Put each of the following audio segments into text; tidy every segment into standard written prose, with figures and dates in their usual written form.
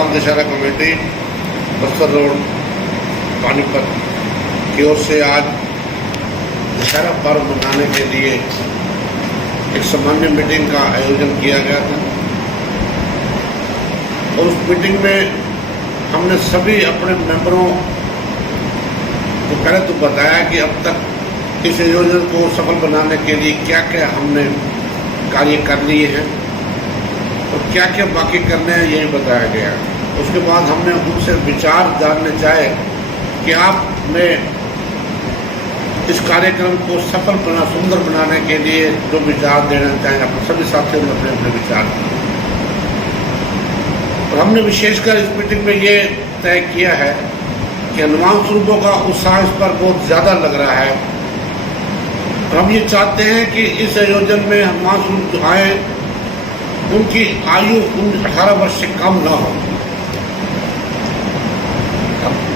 Ram Dussehra committee Bastar road Panipat की ओर से आज दशहरा पर्व मनाने के लिए एक सामान्य मीटिंग का आयोजन किया गया था और उस मीटिंग में हमने सभी अपने मेंबरों को पहले तो बताया कि अब तक इस आयोजन को सफल बनाने के लिए क्या क्या हमने कार्य कर लिए हैं और क्या क्या बाकी करने हैं, यही बताया गया। उसके बाद हमने उनसे विचार जानने चाहे कि आप में इस कार्यक्रम को सफल सुंदर बनाने के लिए जो विचार देना चाहें, अपने सभी साथियों ने अपने अपने विचार दिए और हमने विशेषकर इस मीटिंग में ये तय किया है कि हनुमान स्वरूपों का उत्साह इस पर बहुत ज़्यादा लग रहा है और हम ये चाहते हैं कि इस आयोजन में हनुमान स्वरूप जो आए उनकी आयु 18 वर्ष से कम न हो।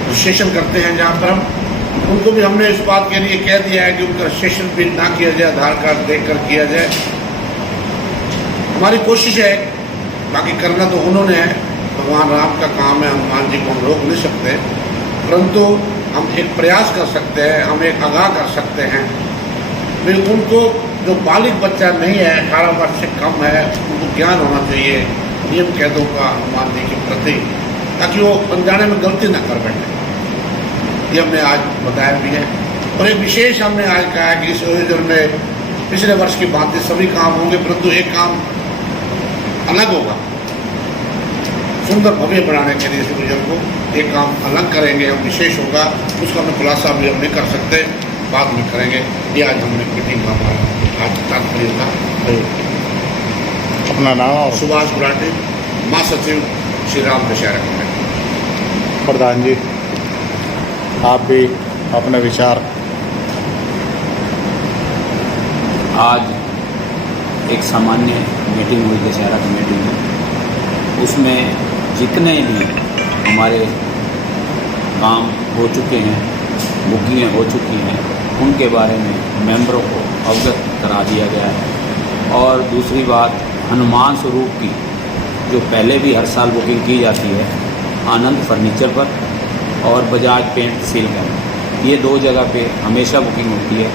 रजिस्ट्रेशन करते हैं जहाँ पर हम उनको भी हमने इस बात के लिए कह दिया है कि उनका रजिस्ट्रेशन भी ना किया जाए, आधार कार्ड देकर किया जाए। हमारी कोशिश है, बाकी करना तो उन्होंने है, भगवान राम का काम है, हनुमान जी को हम रोक नहीं सकते, परंतु हम एक प्रयास कर सकते हैं, हम एक आगाह कर सकते हैं। फिर उनको जो बालिग बच्चा नहीं है, 18 वर्ष से कम है, उनको ज्ञान होना चाहिए नियम कैदों का हनुमान जी के प्रति, ताकि वो अनजाने में गलती न कर बैठे। ये हमने आज बताया भी है और एक विशेष हमने आज कहा है कि इस आयोजन में पिछले वर्ष की भांति सभी काम होंगे, परंतु एक काम अलग होगा। सुंदर भव्य बनाने के लिए इस आयोजन को एक काम अलग करेंगे, हम विशेष होगा, उसका हमें खुलासा भी हम नहीं कर सकते, बाद में करेंगे। ये आज हमने मीटिंग का हमारा आज तात्पर्य था। अपना नाम? सुभाष गुलाटी, महासचिव श्री राम दशहरा कमेटी। प्रधान जी, आप भी अपने विचार। आज एक सामान्य मीटिंग हुई दशहरा कमेटी में, उसमें जितने भी हमारे काम हो चुके हैं, बुकिंगें हो चुकी हैं, उनके बारे में मेंबरों को अवगत करा दिया गया है। और दूसरी बात, हनुमान स्वरूप की जो पहले भी हर साल बुकिंग की जाती है, आनंद फर्नीचर पर और बजाज पेंट सील कर, ये 2 जगह पे हमेशा बुकिंग होती है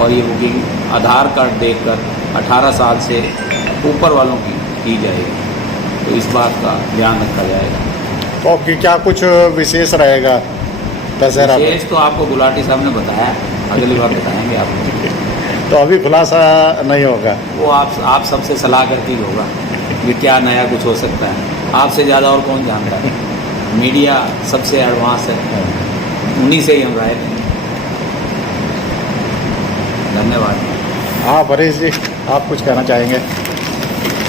और ये बुकिंग आधार कार्ड देखकर 18 साल से ऊपर वालों की जाएगी, तो इस बात का ध्यान रखा जाएगा। तो आपकी क्या कुछ विशेष रहेगा दशहरा? विशेष तो आपको गुलाटी साहब ने बताया, अगली बार बताएंगे आपको। तो अभी खुलासा नहीं होगा? वो आप सबसे सलाह करके ही होगा कि क्या नया कुछ हो सकता है। आपसे ज़्यादा और कौन जानता है? मीडिया सबसे एडवांस है, उन्हीं से ही हम राय लेंगे। धन्यवाद। हाँ परेश जी, आप कुछ कहना चाहेंगे?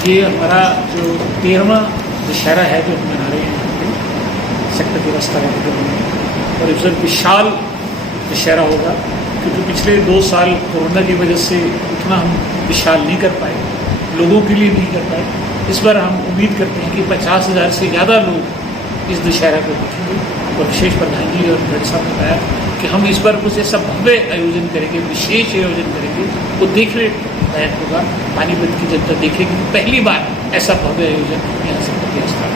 ये हमारा जो 13वां दशहरा है जो हम मना रहे हैं सेक्टर 13 में, और इस विशाल दशहरा होगा, क्योंकि पिछले 2 साल कोरोना की वजह से उतना हम विशाल नहीं कर पाए, लोगों के लिए नहीं कर पाए। इस बार हम उम्मीद करते हैं कि 50,000 से ज़्यादा लोग इस दशहरा को देखेंगे। और विशेष प्रधान जी और भट्ट साहब ने बताया कि हम इस बार कुछ ऐसा भव्य आयोजन करेंगे, विशेष आयोजन करेंगे, वो देखने लायक होगा। पानीपत की जनता देखेगी, पहली बार ऐसा भव्य आयोजन यहाँ से प्रतिष्ठा।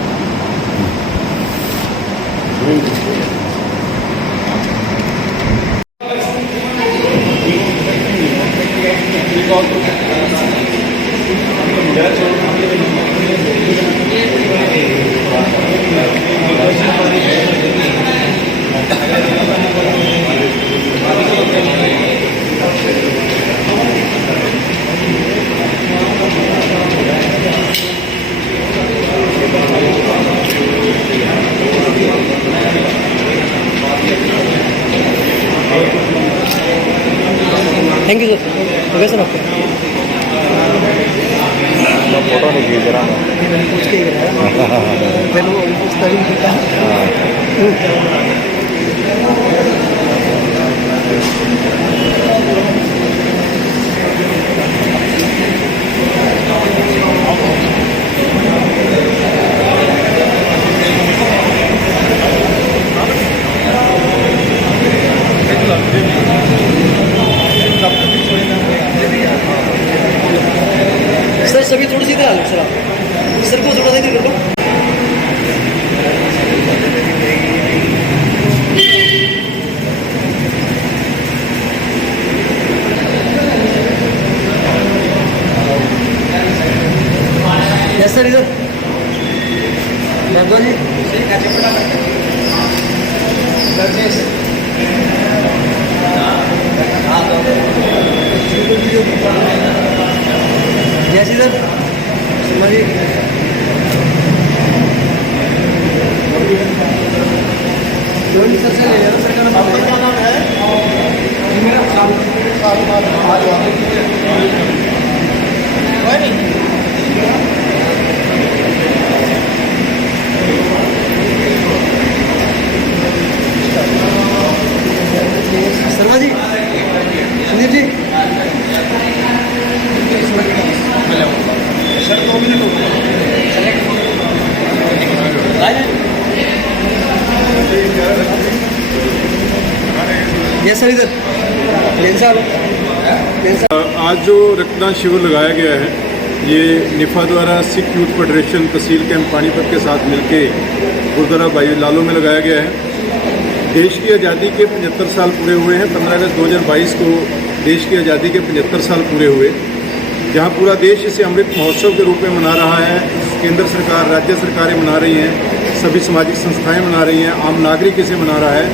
Thank you sir. Okay sir, आपको फोटो नहीं खींच रहा मैंने पूछ के ही रहा मैंने वो पूछता ही नहीं था। सर सभी थोड़ी सी इधर आ जाओ सर, आप सर को थोड़ा सा इधर कर लो। सर इधर भरद्वाज जी जैसे सर शर्मा जी सर से ले जाओ सर का नाम क्या नाम है मेरा Sharma ji Sunil ji sir 2 minute yes sir इधर आज जो रक्तदान शिविर लगाया गया है ये निफा द्वारा सिख यूथ फेडरेशन तहसील कैंप पानीपत के साथ मिलके गुरुद्वारा भाई लालो में लगाया गया है। देश की आज़ादी के 75 साल पूरे हुए हैं। 15 अगस्त 2022 को देश की आज़ादी के 75 साल पूरे हुए, जहां पूरा देश इसे अमृत महोत्सव के रूप में मना रहा है। केंद्र सरकार, राज्य सरकारें मना रही हैं, सभी सामाजिक संस्थाएं मना रही हैं, आम नागरिक इसे मना रहा है।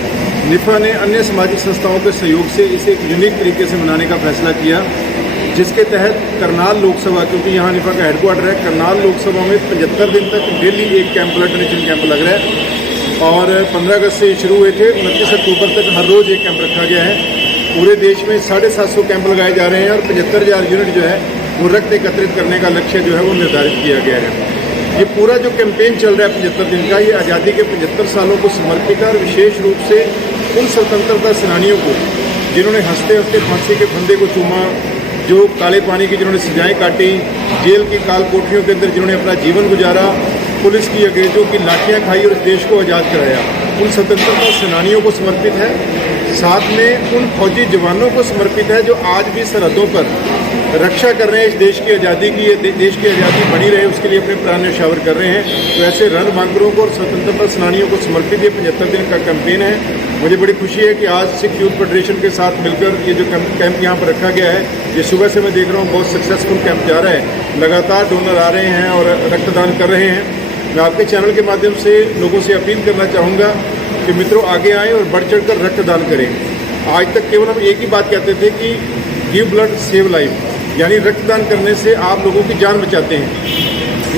निफा ने अन्य सामाजिक संस्थाओं के सहयोग से इसे एक यूनिक तरीके से मनाने का फैसला किया, जिसके तहत करनाल लोकसभा, क्योंकि यहाँ निफा का हेडक्वार्टर है, करनाल लोकसभा में 75 दिन तक डेली एक कैंप, ब्लड डोनेशन कैंप लग रहा है। और 15 अगस्त से शुरू हुए थे, 29 अक्टूबर तक हर रोज़ एक कैंप रखा गया है। पूरे देश में 750 कैंप लगाए जा रहे हैं और 75,000 यूनिट जो है वो रक्त एकत्रित करने का लक्ष्य जो है वो निर्धारित किया गया है। ये पूरा जो कैंपेन चल रहा है 75 दिन का, ये आज़ादी के 75 सालों को समर्पित है और विशेष रूप से उन स्वतंत्रता सेनानियों को जिन्होंने हंसते हंसते फांसी के फंदे को चूमा, जो काले पानी की जिन्होंने सजाएं काटी, जेल की काल कोठरियों के अंदर जिन्होंने अपना जीवन गुजारा, पुलिस की अंग्रेजों की लाठियां खाई और इस देश को आज़ाद कराया, उन स्वतंत्रता सेनानियों को समर्पित है। साथ में उन फौजी जवानों को समर्पित है जो आज भी सरहदों पर रक्षा कर रहे हैं इस देश की आज़ादी की, ये देश की आज़ादी बनी रहे उसके लिए अपने प्राण न्यौछावर कर रहे हैं। तो ऐसे रणबांकुरों को और स्वतंत्रता सेनानियों को समर्पित ये 75 दिन का कैंपेन है। मुझे बड़ी खुशी है कि आज सिख यूथ फेडरेशन के साथ मिलकर ये जो कैंप यहाँ पर रखा गया है, ये सुबह से मैं देख रहा हूँ बहुत सक्सेसफुल कैंप जा रहा है। लगातार डोनर आ रहे हैं और रक्तदान कर रहे हैं। मैं आपके चैनल के माध्यम से लोगों से अपील करना चाहूँगा कि मित्रों आगे आएँ और बढ़ चढ़ कर रक्तदान करें। आज तक केवल हम एक ही बात कहते थे कि गिव ब्लड सेव लाइफ, यानी रक्तदान करने से आप लोगों की जान बचाते हैं।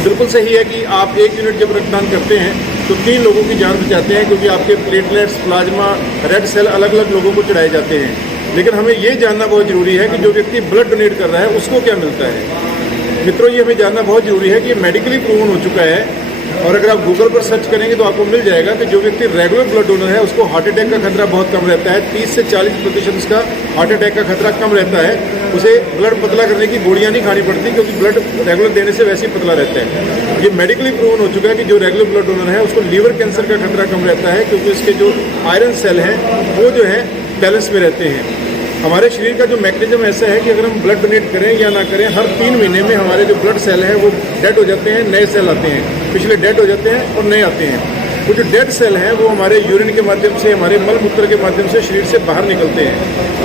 बिल्कुल सही है कि आप 1 यूनिट जब रक्तदान करते हैं तो 3 लोगों की जान बचाते हैं, क्योंकि आपके प्लेटलेट्स, प्लाज्मा, रेड सेल अलग अलग लोगों को चढ़ाए जाते हैं। लेकिन हमें ये जानना बहुत ज़रूरी है कि जो व्यक्ति ब्लड डोनेट कर रहा है उसको क्या मिलता है। मित्रों, ये हमें जानना बहुत ज़रूरी है कि मेडिकली प्रूवन हो चुका है, और अगर आप गूगल पर सर्च करेंगे तो आपको मिल जाएगा कि जो व्यक्ति रेगुलर ब्लड डोनर है उसको हार्ट अटैक का खतरा बहुत कम रहता है। 30 से 40% उसका हार्ट अटैक का खतरा कम रहता है। उसे ब्लड पतला करने की गोलियां नहीं खानी पड़ती, क्योंकि ब्लड रेगुलर देने से वैसे ही पतला रहता है। ये मेडिकली प्रूवन हो चुका है कि जो रेगुलर ब्लड डोनर है उसको लीवर कैंसर का खतरा कम रहता है, क्योंकि उसके जो आयरन सेल हैं वो जो है बैलेंस में रहते हैं। हमारे शरीर का जो मैकेनिज्म ऐसा है कि अगर हम ब्लड डोनेट करें या ना करें, हर 3 महीने में हमारे जो ब्लड सेल हैं वो डेड हो जाते हैं, नए सेल आते हैं, पिछले डेड हो जाते हैं और नए आते हैं। वो जो डेड सेल हैं वो हमारे यूरिन के माध्यम से, हमारे मल मूत्र के माध्यम से शरीर से बाहर निकलते हैं।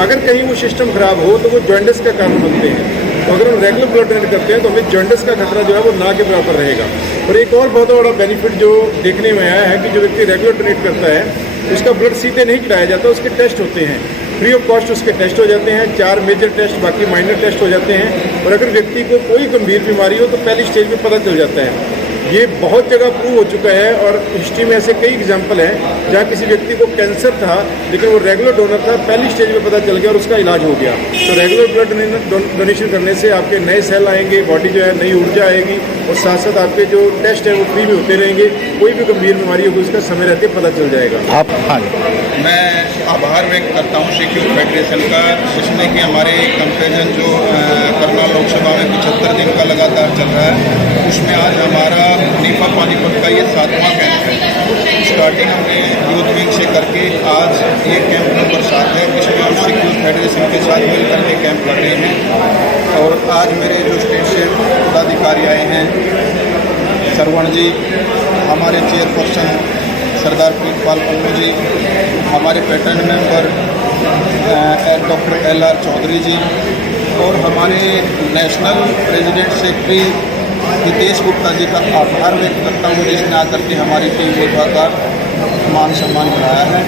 अगर कहीं वो सिस्टम खराब हो तो वो जॉन्डिस का कारण बनते हैं। तो अगर हम रेगुलर ब्लड डोनेट करते हैं तो हमें जॉन्डिस का खतरा जो है वो ना के बराबर रहेगा। और एक और बहुत बड़ा बेनिफिट जो देखने में आया है कि जो व्यक्ति रेगुलर डोनेट करता है उसका ब्लड सीधे नहीं गिराया जाता, उसके टेस्ट होते हैं, फ्री ऑफ कॉस्ट उसके टेस्ट हो जाते हैं। 4 मेजर टेस्ट, बाकी माइनर टेस्ट हो जाते हैं। और अगर व्यक्ति को कोई गंभीर बीमारी हो तो पहली स्टेज में पता चल जाता है। ये बहुत जगह प्रूव हो चुका है और हिस्ट्री में ऐसे कई एग्जाम्पल हैं जहाँ किसी व्यक्ति को कैंसर था लेकिन वो रेगुलर डोनर था, पहली स्टेज में पता चल गया और उसका इलाज हो गया। तो रेगुलर ब्लड डोनेशन करने से आपके नए सेल आएंगे, बॉडी जो है नई ऊर्जा आएगी, और साथ साथ आपके जो टेस्ट है वो फ्री में होते रहेंगे। कोई भी गंभीर बीमारी होगी उसका समय रहते पता चल जाएगा। आप हाँ मैं आभार व्यक्त करता हूँ सिख यूथ फेडरेशन का, जिसने कि हमारे कंपेरिजन जो करनाल लोकसभा में 75 दिन का लगातार चल रहा है, उसमें आज हमारा निफा पानीपत का ये 7वां कैंप है। स्टार्टिंग हमने यूथ विंग से करके आज ये कैंप नंबर 7 है, जिसमें हम सिख यूथ फेडरेशन के साथ मिलकर के कैंप कर रहे हैं। और आज मेरे जो स्टेट से पदाधिकारी आए हैं, सरवण जी, हमारे चेयरपर्सन सरदार प्रीतपाल पन्नू जी, हमारे pattern member doctor LR Chaudhary ji, और हमारे national president secretary Hitesh Gupta ji का आभार व्यक्त करता हूँ जिसने आकर के हमारी टीम निभा का मान सम्मान कराया है,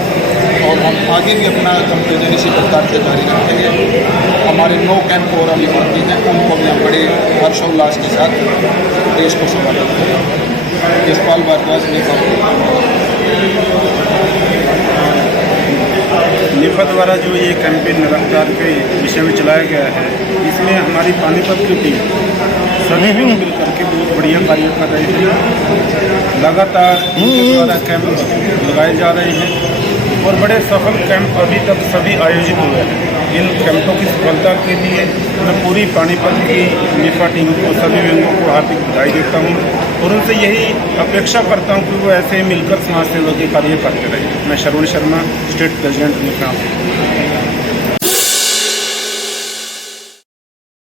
और हम आगे भी अपना कंपेरिजन इसी प्रकार से जारी रखेंगे। हमारे 9 कैंप और अभी बाकी हैं, उनको भी हम बड़े हर्षोल्लास के साथ देश को समर्पित करेंगे। यशपाल भारद्वाज निफा द्वारा जो ये कैंपेन निरंतर के विषय में चलाया गया है, इसमें हमारी पानीपत की टीम सभी भी मिल करके बहुत बढ़िया कार्य कर रही है। लगातार इनके द्वारा कैंप लगाए जा रहे हैं और बड़े सफल कैंप अभी तक सभी आयोजित हुए हैं। इन कैंपों की सफलता के लिए मैं पूरी पानीपत की निफा टीम को, सभी विंगों को हार्दिक बधाई देता हूँ और उनसे यही अपेक्षा करता हूँ कि वो ऐसे मिलकर समाज सेवा के कार्य करते रहे। मैं श्रवण शर्मा, स्टेट प्रेसिडेंट निफा।